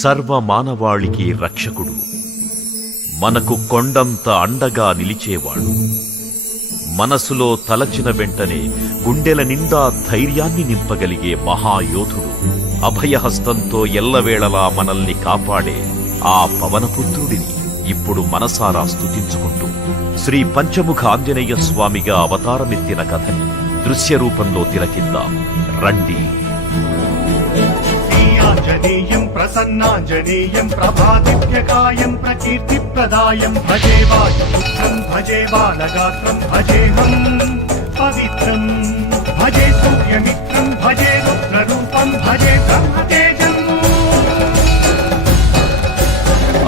సర్వ మానవాళికి రక్షకుడు, మనకు కొండంత అండగా నిలిచేవాడు. మనసులో తలచిన వెంటనే గుండెల నిండా ధైర్యాన్ని నింపగలిగే మహాయోధుడు, అభయహస్తంతో ఎల్లవేళలా మనల్ని కాపాడే ఆ పవనపుత్రుడిని ఇప్పుడు మనసారా స్తుతించుకుంటూ శ్రీ పంచముఖ ఆంజనేయ స్వామిగా అవతారమెత్తిన కథని దృశ్య రూపంలో తిలకిద్దాం రండి. ఆంజనేయం ప్రసన్నాంజనేయం ప్రభాదివ్యకాయం ప్రకీర్తిప్రదాయం భజే వాయుపుత్రం భజే బాలగాత్రం భజేహం పవిత్రం భజే సూర్యమిత్రం భజే రుద్రరూపం భజే బ్రహ్మతేజం.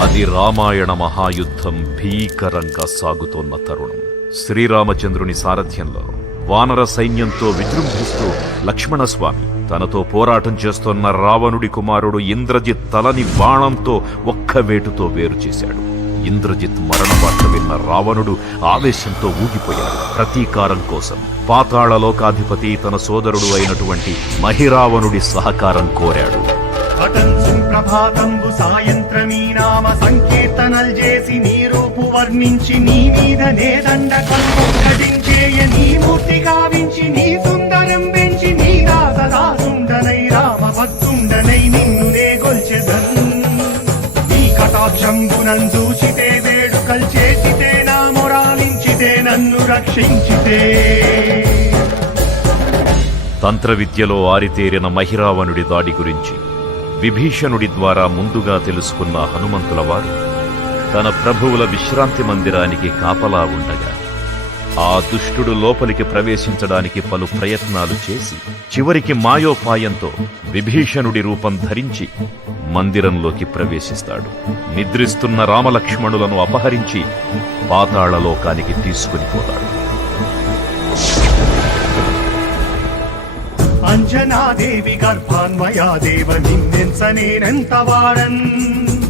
అది రామాయణ మహాయుద్ధం భీకరంగా సాగుతోన్న తరుణం. శ్రీరామచంద్రుని సారథ్యంలో వానర సైన్యంతో విజృంభిస్తూ లక్ష్మణస్వామి తనతో పోరాటం చేస్తోన్న రావణుడి కుమారుడు ఇంద్రజిత్ తలని బాణంతో ఒక్క వేటుతో వేరు చేశాడు. ఇంద్రజిత్ మరణ వార్త విన్న రావణుడు ఆవేశంతో ఊగిపోయాడు. ప్రతీకారం కోసం పాతాళలోకాధిపతి తన సోదరుడు అయినటువంటి మహిరావణుడి సహకారం కోరాడు. ప్రభాతంబు సాయంత్రమీ నామ సంకీర్తనల్ చేసి నీ రూపు వర్ణించి నీ మీద నేదండ కల్పించేయ నీ మూర్తి గావించి నీ సుందరం పెంచి నీ దాసదాసుండనై రామ భక్తుండనై నిన్ను నే గొల్చెదన్. నీ కటాక్షంబునం చూచితే వేడుకల్ చేసితే నా మొరాలించితే నన్ను రక్షించితే. తంత్ర విద్యలో ఆరితేరిన మహిరావణుడి దాడి గురించి విభీషణుడి ద్వారా ముందుగా తెలుసుకున్న హనుమంతుల వారు తన ప్రభువుల విశ్రాంతి మందిరానికి కాపలా ఉండగా ఆ దుష్టుడు లోపలికి ప్రవేశించడానికి పలు ప్రయత్నాలు చేసి చివరికి మాయోపాయంతో విభీషణుడి రూపం ధరించి మందిరంలోకి ప్రవేశిస్తాడు. నిద్రిస్తున్న రామలక్ష్మణులను అపహరించి పాతాళలోకానికి తీసుకుని పోతాడు. అంజనాదేవి గర్భాన్వయా దేవ నిన్నెంత వాడన్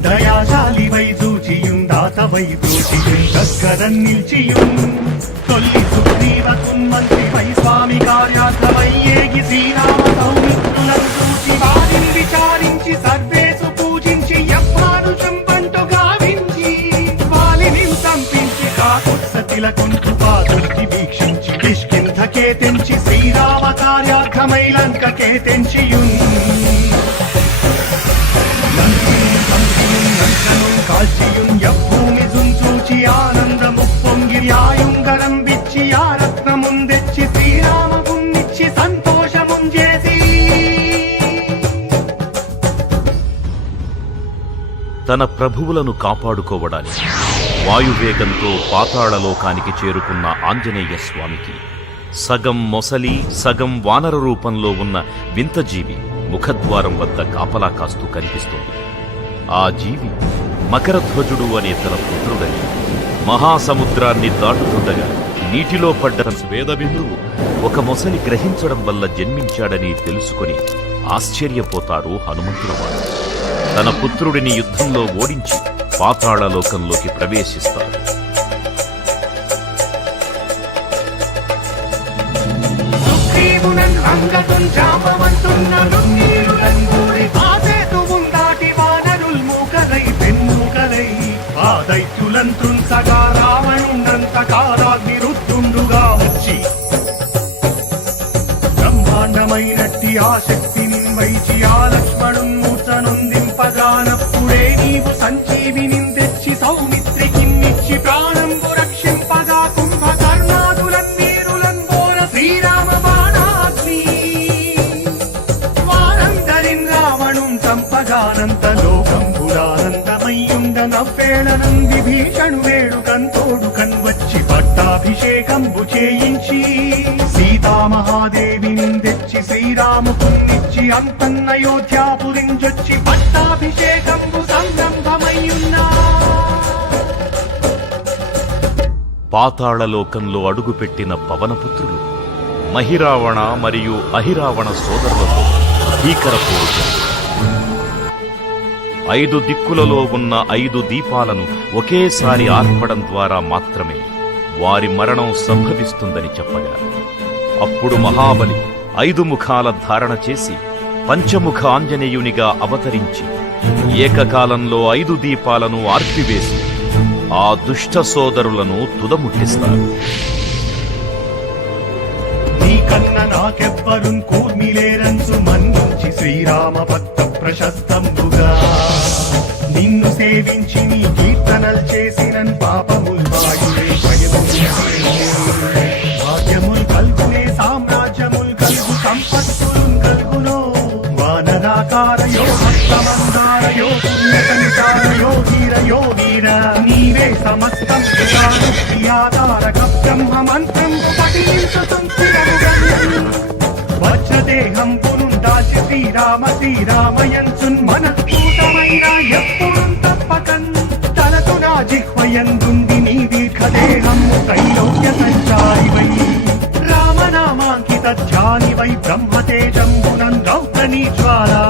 దయాశాలి వై దూచియుందాత వై దూచియుం దగ్గరన్ నిల్చియుం తొల్లి సుగ్రీవకున్ మంత్రి వై స్వామి కార్యార్థమై ఏగి శ్రీరామ సౌమిత్రులను చూచి వారిని విచారించి సర్వేసు పూజించి యప్పారుషం పంటు గావించి వాలిని సంపించి కాకుత్సతిలకున్ కృపాదృష్టి వీక్షించి కిష్కింధకే తెంచి శ్రీరామ కార్యార్థమై లంకకే తెంచియున్ కాల్చియున్ యభూమి చూచి ఆనందము పొంగి ఆయుంగరం విచ్చి ఆ రత్నముందెచ్చి శ్రీరామమున్నిచ్చి సంతోషముం చేసి. తన ప్రభువులను కాపాడుకోవడానికి వాయువేగంతో పాతాళలోకానికి చేరుకున్న ఆంజనేయ స్వామికి సగం మొసలి సగం వానర రూపంలో ఉన్న వింత జీవి ముఖద్వారం వద్ద కాపలా కాస్తూ కనిపిస్తుంది. ఆ జీవి మకరధ్వజుడు అనే తన పుత్రుడని మహాసముద్రాన్ని దాటుతుండగా నీటిలో పడ్డ వేదబిందువు ఒక మొసలి గ్రహించడం వల్ల జన్మించాడని తెలుసుకుని ఆశ్చర్యపోతారు హనుమంతుల వారు. తన పుత్రుడిని యుద్ధంలో ఓడించి పాతాళలోకంలోకి ప్రవేశిస్తారు. దైత్యులంతృంసగా రావణుండంత కారాగ్నిరుద్ధుండుగా వచ్చి బ్రహ్మాండమైనట్టి ఆ శక్తిని వైచి ఆ లక్ష్మణున్మూర్చనొందింపగానప్పుడే నీవు సంజీవిని తెచ్చి సౌమిత్రికిన్నిచ్చి ప్రాణంబు రక్షింపగా కుంభకర్ణాదులన్నీరులంబోర శ్రీరామ బాణాగ్ని వారందరిన్ రావణుం చంపగానంత లోకంబురానందమయ్యుండ నవ్వేళనం విభీషణు వేడుకంతోడు కన్వచ్చి పట్టాభిషేకంబు చేయించి సీతామహాదేవిని తెచ్చి శ్రీరాముకున్నిచ్చి అంతన్నయోధ్యాపురించొచ్చి పట్టాభిషేకంబు సంరంభమయ్యున్నా. పాతాళలోకంలో అడుగుపెట్టిన పవనపుత్రులు మహిరావణ మరియు అహిరావణ సోదరులతో భీకర పోరు. 5 దిక్కులలో ఉన్న 5 దీపాలను ఒకేసారి ఆర్పడం ద్వారా మాత్రమే వారి మరణం సంభవిస్తుందని చెప్పగా అప్పుడు మహాబలి 5 ముఖాల ధారణ చేసి పంచముఖ ఆంజనేయునిగా అవతరించి ఏకకాలంలో 5 దీపాలను ఆర్పివేసి ఆ దుష్ట సోదరులను తుదముట్టిస్తారు. నీకన్న నాకెవ్వరున్ కూర్మిలేరంచు మన్నించి శ్రీరామ భక్త ప్రశస్తంబుగా నిన్ను సేవించి నీ కీర్తనల్ చేసినన్ పాపముల్ వాయులే భాగ్యముల్ కల్గునే సామ్రాజ్యముల్ కల్గు సంపత్తులున్ కల్గునో వానరాకారయో భక్తమందారయో పుణ్యకనికారయో వీరయో వీర నీవే సమస్తం ఆధారక బ్రహ్మ మంత్రం వజ్రదేహం పునుందాచి శ్రీరామయంచున్ మనఃపూతమైన ఎప్పుడు తప్పకన్ తలతు నా జిహ్వయందుంది నీ దీర్ఘదేహము త్రైలోక్య సంచారివై రామనామాంకిత ధ్యానివై బ్రహ్మతేజంబునం రౌద్రనీ జ్వాలా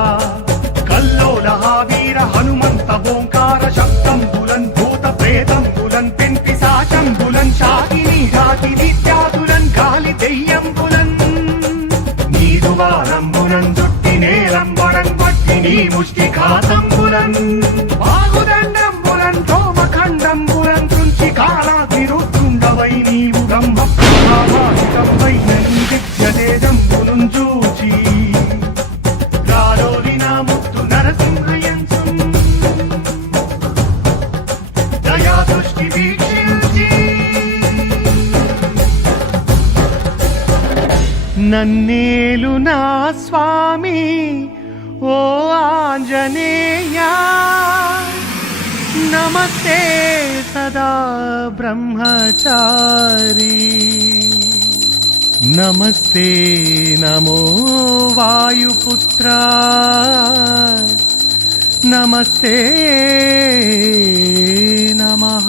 కల్లోల వీర హనుమంత ఓంకార శబ్దంబులన్ భూత ప్రేతంబులన్ పెన్పిశాచంబులన్ శాకిని ఘాతి విద్యాదులన్ గాలి దెయ్యంబులన్ నీదువారంబులన్ జుట్టి నేలంబడం పట్టి నీ ముష్టి ఘాతంబులన్ బాగుదండంబులన్ ధోమఖండంబులన్ తుంచి కాళాతిరుతుండవై నీవు బ్రహ్మ ప్రభావాసితంపైన నీ దివ్యతేజంబునున్ చూచి రారోలిన ముత్తు నరసింహయంచున్ దయా దృష్టి వీక్షించి నన్నేలు నా స్వామి ఓ ఆంజనేయా నమస్తే సదా బ్రహ్మచారి నమస్తే నమో వాయుపుత్ర నమస్తే నమః.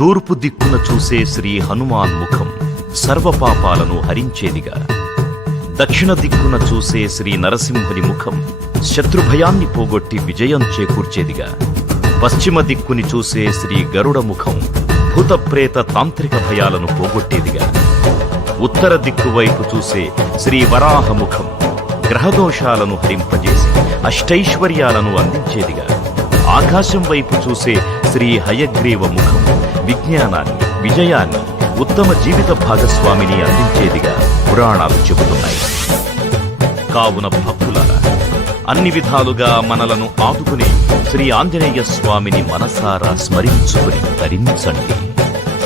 తూర్పు దిక్కున చూసే శ్రీ హనుమాన్ ముఖం సర్వపాపాలను హరించేదిగా, దక్షిణ దిక్కున చూసే శ్రీ నరసింహుని ముఖం శత్రుభయాన్ని పోగొట్టి విజయం చేకూర్చేదిగా, పశ్చిమ దిక్కుని చూసే శ్రీ గరుడ ముఖం భూతప్రేత తాంత్రిక భయాలను పోగొట్టేదిగా, ఉత్తర దిక్కు వైపు చూసే శ్రీ వరాహ ముఖం గ్రహదోషాలను హరింపజేసి అష్టైశ్వర్యాలను అందించేదిగా, ఆకాశం వైపు చూసే శ్రీ హయగ్రీవ ముఖం విజ్ఞానాన్ని, విజయాన్ని, ఉత్తమ జీవిత భాగస్వామిని అందించేదిగా పురాణాలు చెబుతున్నాయి. కావున భక్తులారా, అన్ని విధాలుగా మనలను ఆదుకునే శ్రీ ఆంజనేయ స్వామిని మనసారా స్మరించుకుని తరించండి.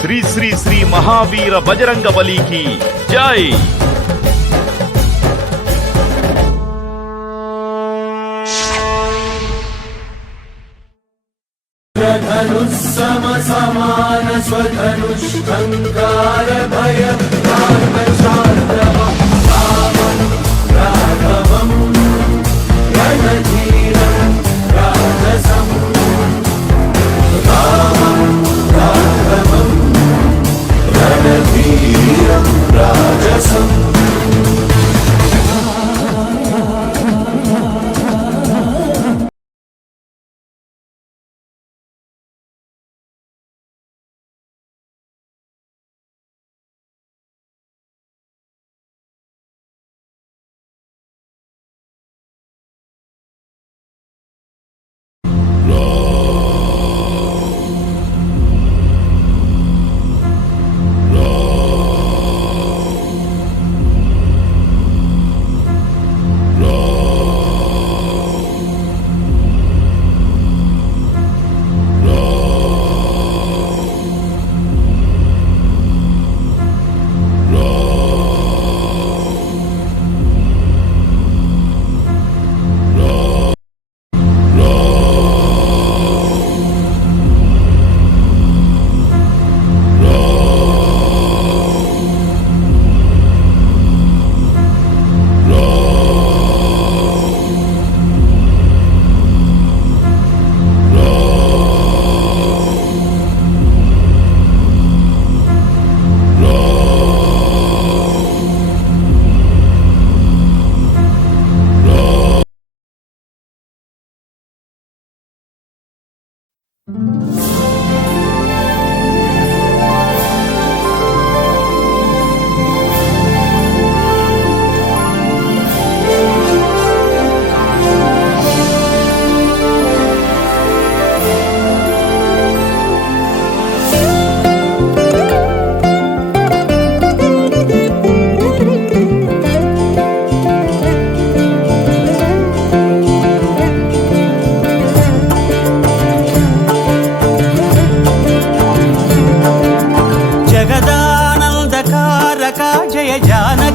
శ్రీ శ్రీ శ్రీ మహావీర బజరంగ బలికి జై. సమ సమాన స్వధనుష్కంకార భయ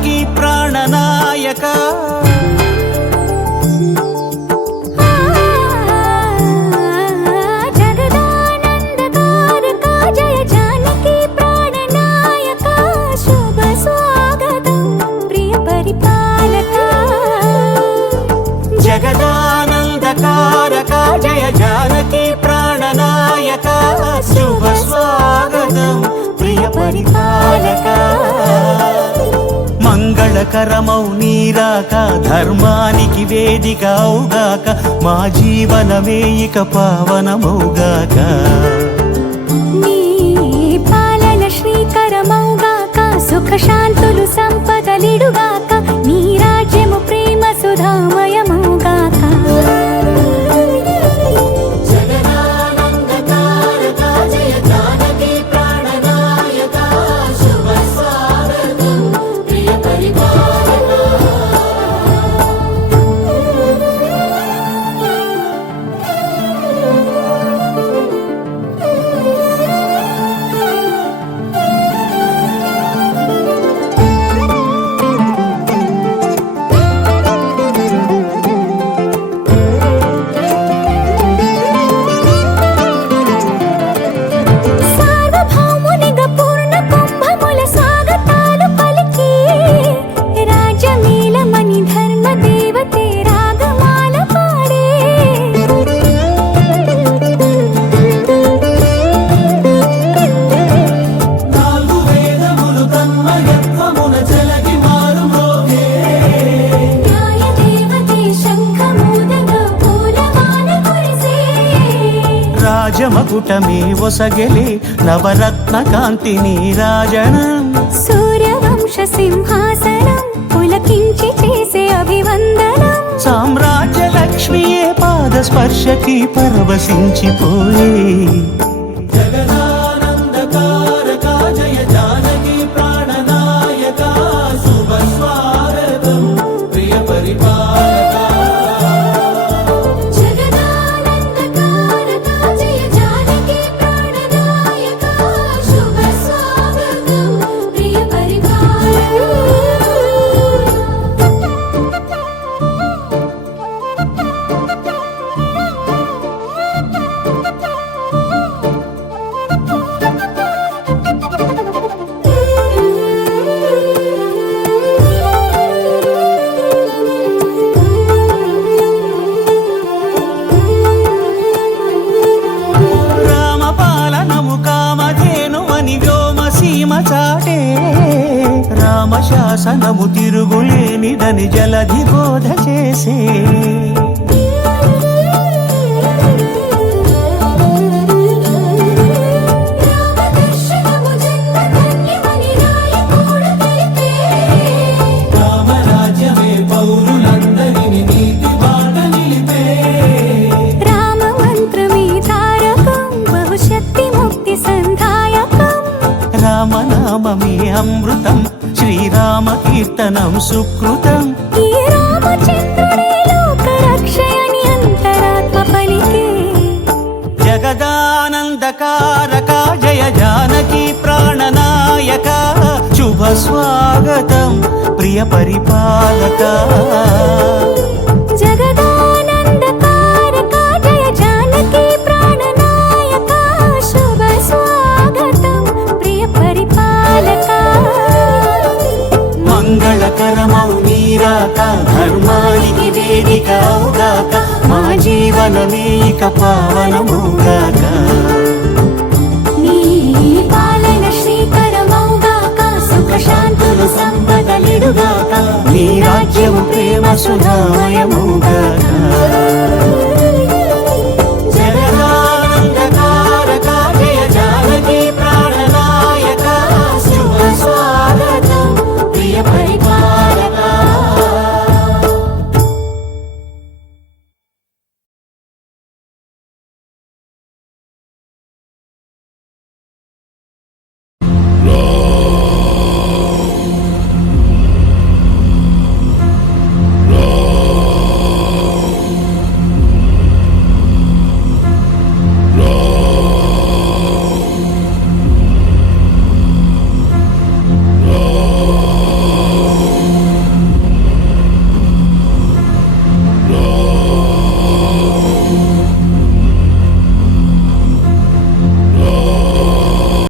జానకి ప్రాణనాయక జగదానందకారక జయ జానకి ప్రాణనాయక శుభ స్వాగతం ప్రియ పరిపాలక మంగళకరమౌ నీరాక ధర్మానికి వేదిక అవుగాక మా జీవనమే ఇక పావనమౌగాక నీ పాలన శ్రీకరమౌగాక సుఖ శాంతులు సంపదలిడుగాక నీ రాజ్యము ప్రేమ సుధామయమౌగాక రాజమకుటమే ఒసగెలి నవరత్న కాంతి నీరాజనం సూర్యవంశ సింహాసనం పులకించి చేసే అభివందనం సామ్రాజ్య లక్ష్మియే పాద స్పర్శకి పరవశించిపోయే జగదానందకారక జయ జానకి ప్రాణనాయక శుభ స్వాగతం ప్రియ పరిపాలక రామశాసనము తిరుగులేనిదని జలధి బోధ చేసే రామరాజ్యమే పౌరులందరిని నీతి బాట నిలిపే రామ మంత్రమే తారకం బహుశక్తి ముక్తి సంధాయకం రామనామమే అమృతం శ్రీరామ కీర్తనం సుకృతం ఈ రామచంద్రుడే లోక రక్షయని అంతరాత్మ పలికే జగదానందకారక జయ జానకి ప్రాణనాయక శుభ స్వాగతం ప్రియ పరిపాలక జగదానందకారక జయ జానకి ప్రాణనాయక శుభ స్వాగతం ప్రియ పరిపాలక మంగళకరమౌ నీరాక ధర్మానికి వేదిక అవుగాక మా జీవనమే ఇక పావనమౌగాక నీ పాలన శ్రీకరమౌగాక సుఖ శాంతులు సంపదలిడుగాక నీ రాజ్యము ప్రేమ సుధామయమౌగాక